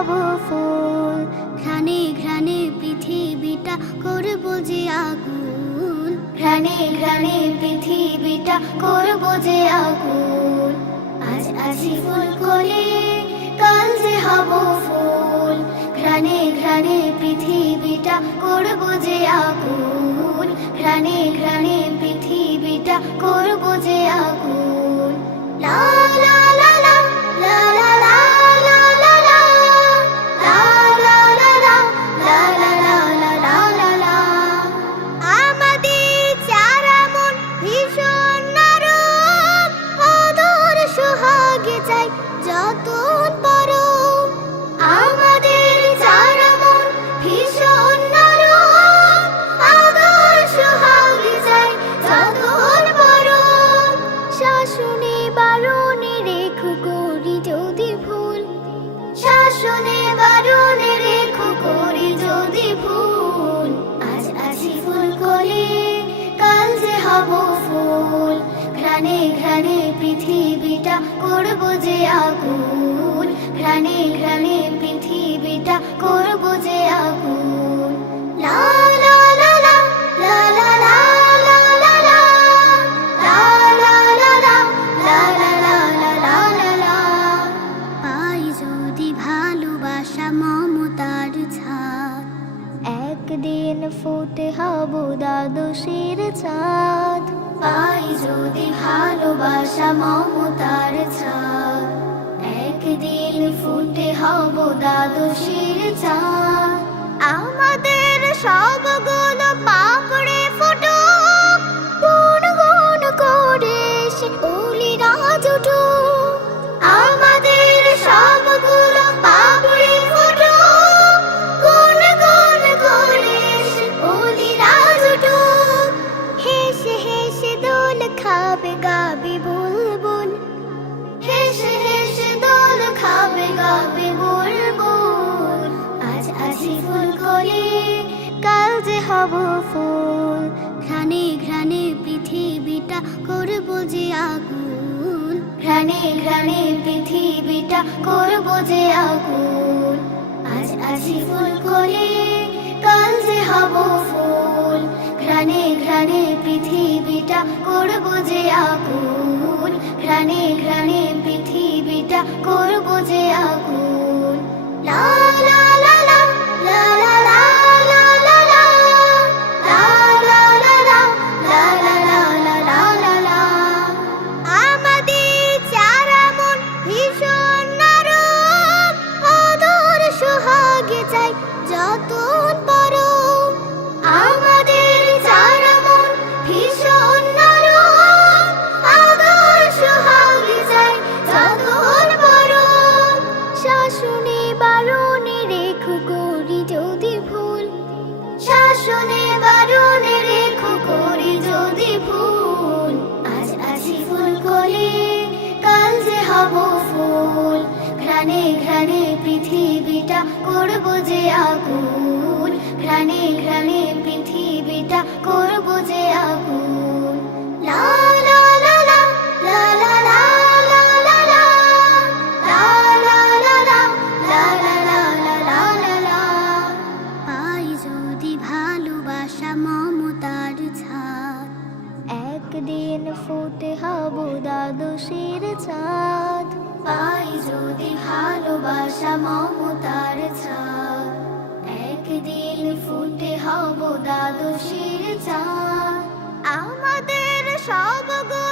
হব ফুল। ঘ্রাণে ঘ্রাণে পৃথিবীটা করব যে আগুন, ঘ্রাণে ঘ্রাণে পৃথিবীটা করব যে আগুন। আজ আছি ফুল কোলে, কাল যে হব ফুল। ঘ্রাণে ঘ্রাণে পৃথিবীটা করব যে আগুন, ঘ্রাণে ঘ্রাণে পৃথিবীটা করব যে আগুন। লা লা লা লা লা লা লা লা লা লা লা লা লা লা লা লা লা লা লা। আমাদের চারা মন ভীষণ নরম, আদর সোহাগে চাই যতন পরম। আমাদের চারা মন ভীষণ নরম, আদর সোহাগে চাই যতন পরম। শাসনে বারণে রেখো করি যদি ভুল, শাসনে বারণে রেখো করি যদি ভুল। আজ আছি ফুল কোলে, কাল যে হব ফুল। ঘ্রাণে ঘ্রাণে পৃথিবীটা করব যে আগুন, ঘ্রাণে ঘ্রাণে পৃথিবীটা করব যে আগুন। লা লা লা লা লা লা লা লা লা লা লা লা লা লা লা লা লা লা লা। পাই যদি ভালোবাসা মমতার ছাদ, একদিন ফুটে হব দ্বাদশের চাঁদ। পাই যদি ভালোবাসা মমতার ছাদ, একদিন ফুটে হব দ্বাদশের চাঁদ। আমাদের সবগুলো পাপড়ে ফুটুক, গুন গুন করে সে অলিরা জুটুক। আমাদের সবগুলো পাপড়ে ফুটুক, গুন গুন করে সে অলিরা জুটুক। হেসে হেসে দোল খাবে গাবে বুলবুল, হেসে হেসে দোল খাবে গাবে বুলবুল। আজ আছি ফুল কোলে, কাল যে হব ফুল। ঘ্রাণে ঘ্রাণে পৃথিবীটা করব যে আগুন, ঘ্রাণে ঘ্রাণে পৃথিবীটা করব যে আগুন। আজ আছি ফুল কোলে, কাল যে হব ফুল। ঘ্রাণে ঘ্রাণে পৃথিবীটা করব যে আগুন, ঘ্রাণে ঘ্রাণে পৃথিবীটা করব যে আগুন। লা লা লা লা লা লা লা লা লা লা লা লা লা লা লা লা লা। আমাদের চারা মন ভীষণ নরম, আদর সোহাগে চাই যতন পরম। আমাদের চারা মন ভীষণ নরম, আদর সোহাগে চাই যতন পরম। শাসনে বারণে রেখো করি যদি ভুল, শাসনে বারণে রেখো করি যদি ভুল। আজ আছি ফুল কোলে, কাল যে হব ফুল। ঘ্রাণে ঘ্রাণে পৃথিবীটা করব যে আগুন, ঘ্রাণে ঘ্রাণে পৃথিবীটা করব যে আগুন। লা লা লা লা লা লা লা লা লা লা লা লা লা লা লা লা। পাই যদি ভালোবাসা মমতার ছাদ, একদিন ফুটে হব দ্বাদশের চাঁদ। পাই যদি ভালোবাসা মমতার ছাদ, একদিন ফুটে হব দ্বাদশের চাঁদ। আমাদের সবগুলো